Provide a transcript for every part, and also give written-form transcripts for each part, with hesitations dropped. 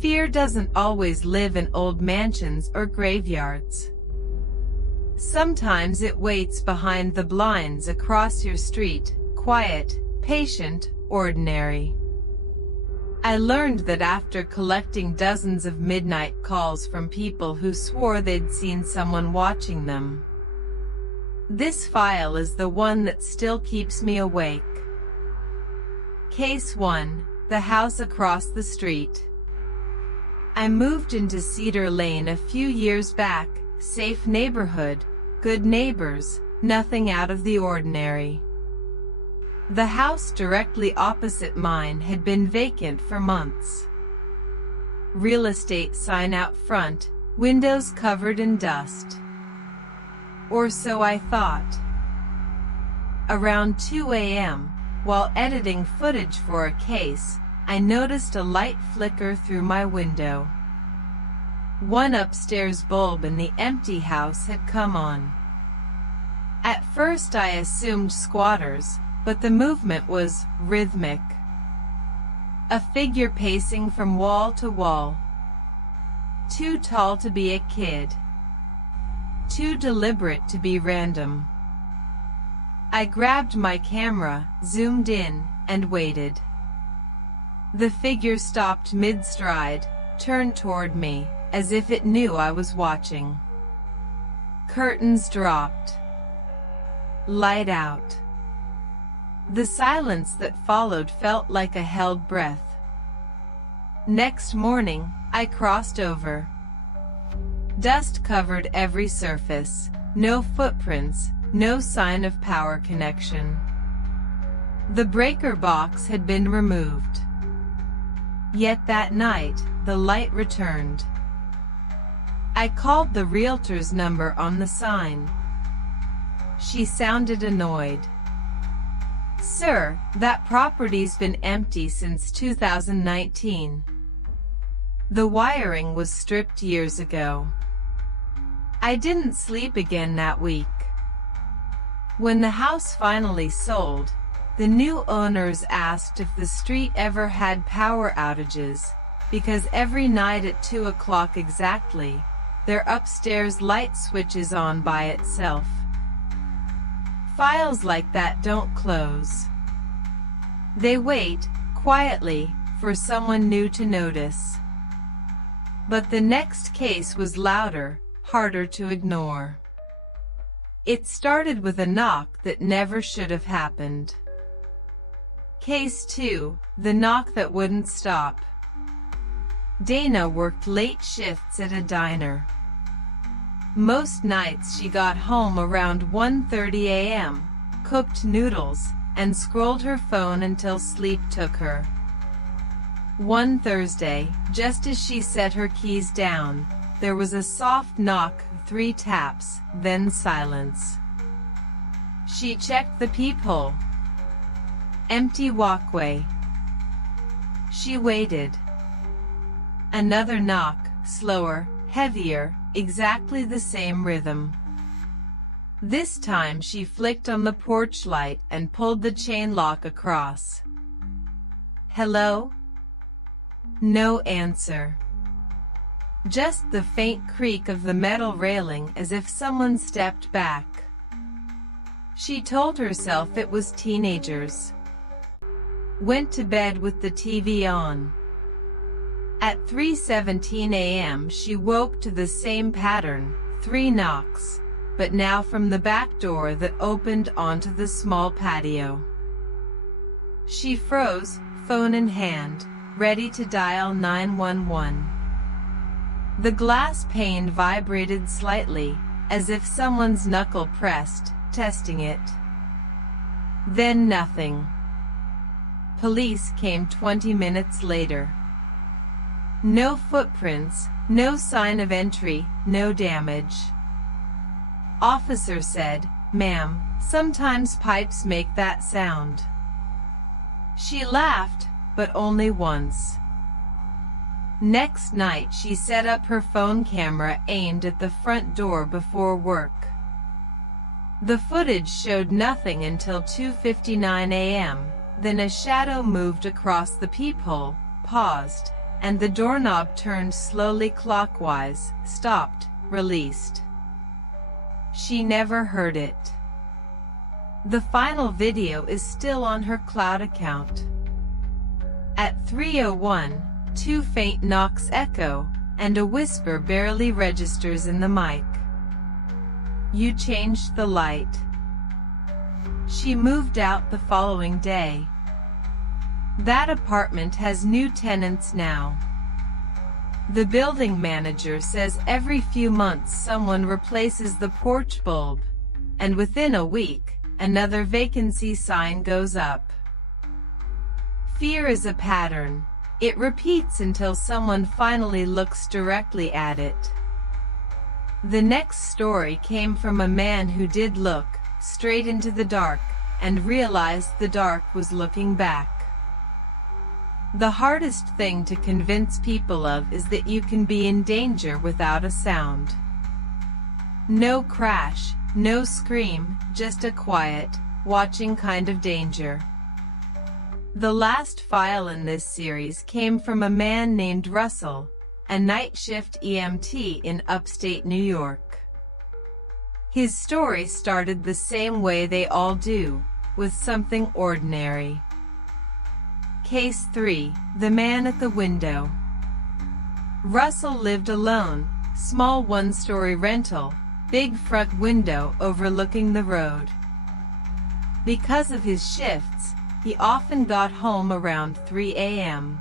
Fear doesn't always live in old mansions or graveyards. Sometimes it waits behind the blinds across your street, quiet, patient, ordinary. I learned that after collecting dozens of midnight calls from people who swore they'd seen someone watching them. This file is the one that still keeps me awake. Case 1, the house across the street. I moved into Cedar Lane a few years back, safe neighborhood, good neighbors, nothing out of the ordinary. The house directly opposite mine had been vacant for months. Real estate sign out front, windows covered in dust. Or so I thought. Around 2 a.m., while editing footage for a case, I noticed a light flicker through my window. One upstairs bulb in the empty house had come on. At first I assumed squatters, but the movement was rhythmic. A figure pacing from wall to wall. Too tall to be a kid. Too deliberate to be random. I grabbed my camera, zoomed in, and waited. The figure stopped mid-stride, turned toward me, as if it knew I was watching. Curtains dropped. Light out. The silence that followed felt like a held breath. Next morning, I crossed over. Dust covered every surface, no footprints, no sign of power connection. The breaker box had been removed. Yet that night, the light returned. I called the realtor's number on the sign. She sounded annoyed. "Sir, that property's been empty since 2019. The wiring was stripped years ago." I didn't sleep again that week. When the house finally sold, the new owners asked if the street ever had power outages, because every night at 2 o'clock exactly, their upstairs light switches on by itself. Files like that don't close. They wait, quietly, for someone new to notice. But the next case was louder, harder to ignore. It started with a knock that never should have happened. Case 2, the knock that wouldn't stop. Dana worked late shifts at a diner. Most nights she got home around 1:30 a.m., cooked noodles, and scrolled her phone until sleep took her. One Thursday, just as she set her keys down, there was a soft knock, 3 taps, then silence. She checked the peephole. Empty walkway. She waited. Another knock, slower, heavier, exactly the same rhythm. This time she flicked on the porch light and pulled the chain lock across. "Hello?" No answer. Just the faint creak of the metal railing as if someone stepped back. She told herself it was teenagers. Went to bed with the TV on. At 3:17 a.m. she woke to the same pattern, 3 knocks, but now from the back door that opened onto the small patio. She froze, phone in hand, ready to dial 911. The glass pane vibrated slightly, as if someone's knuckle pressed, testing it. Then nothing. Police came 20 minutes later. No footprints, no sign of entry, no damage. Officer said, "Ma'am, sometimes pipes make that sound." She laughed, but only once. Next night she set up her phone camera aimed at the front door before work. The footage showed nothing until 2:59 a.m., then a shadow moved across the peephole, paused, and the doorknob turned slowly clockwise, stopped, released. She never heard it. The final video is still on her cloud account. At 3:01, two faint knocks echo, and a whisper barely registers in the mic. "You changed the light." She moved out the following day. That apartment has new tenants now. The building manager says every few months someone replaces the porch bulb, and within a week, another vacancy sign goes up. Fear is a pattern. It repeats until someone finally looks directly at it. The next story came from a man who did look straight into the dark and realized the dark was looking back. The hardest thing to convince people of is that you can be in danger without a sound. No crash, no scream, just a quiet, watching kind of danger. The last file in this series came from a man named Russell, a night shift EMT in upstate New York. His story started the same way they all do, with something ordinary. Case 3, the man at the window. Russell lived alone, small one-story rental, big front window overlooking the road. Because of his shifts, he often got home around 3 a.m.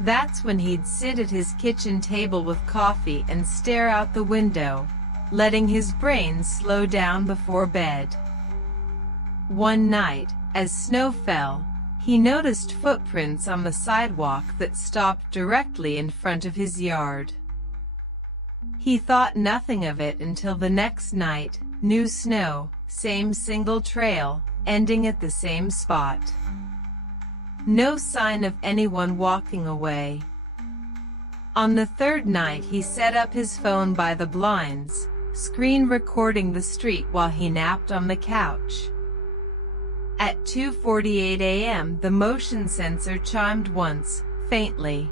That's when he'd sit at his kitchen table with coffee and stare out the window, letting his brain slow down before bed. One night, as snow fell, he noticed footprints on the sidewalk that stopped directly in front of his yard. He thought nothing of it until the next night, new snow, same single trail, ending at the same spot. No sign of anyone walking away. On the third night he set up his phone by the blinds, screen recording the street while he napped on the couch. At 2:48 a.m. the motion sensor chimed once, faintly.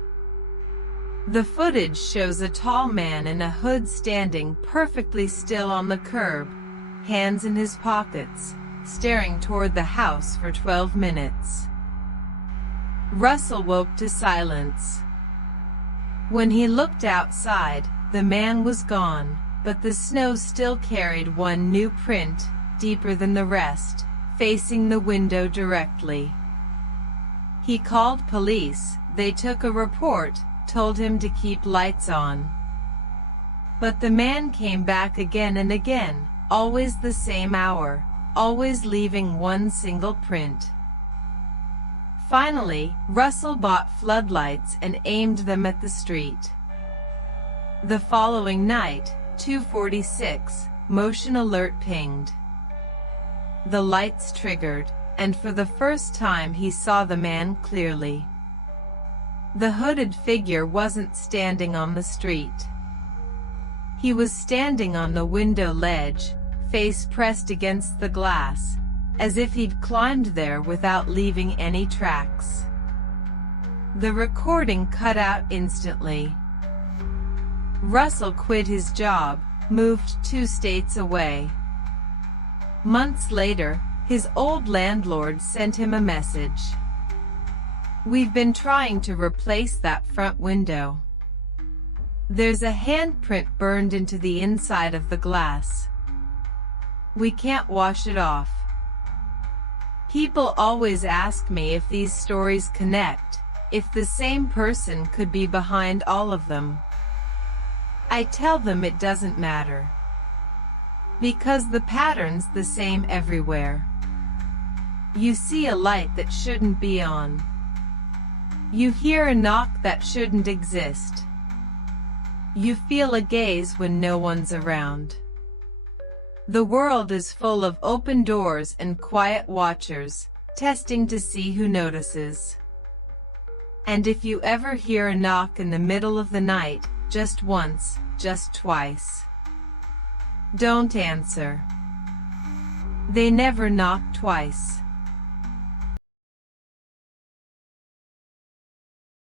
The footage shows a tall man in a hood standing perfectly still on the curb, hands in his pockets, staring toward the house for 12 minutes. Russell woke to silence. When he looked outside, the man was gone, but the snow still carried one new print, deeper than the rest, facing the window directly. He called police, they took a report, told him to keep lights on. But the man came back again and again, always the same hour, always leaving one single print. Finally, Russell bought floodlights and aimed them at the street. The following night, 2:46, motion alert pinged. The lights triggered, and for the first time he saw the man clearly. The hooded figure wasn't standing on the street. He was standing on the window ledge, face pressed against the glass, as if he'd climbed there without leaving any tracks. The recording cut out instantly. Russell quit his job, moved 2 states away. Months later, his old landlord sent him a message. "We've been trying to replace that front window. There's a handprint burned into the inside of the glass. We can't wash it off. People always ask me if these stories connect, if the same person could be behind all of them. I tell them it doesn't matter. Because the pattern's the same everywhere. You see a light that shouldn't be on. You hear a knock that shouldn't exist. You feel a gaze when no one's around. The world is full of open doors and quiet watchers, testing to see who notices. And if you ever hear a knock in the middle of the night, just once, just twice, don't answer. They never knock twice.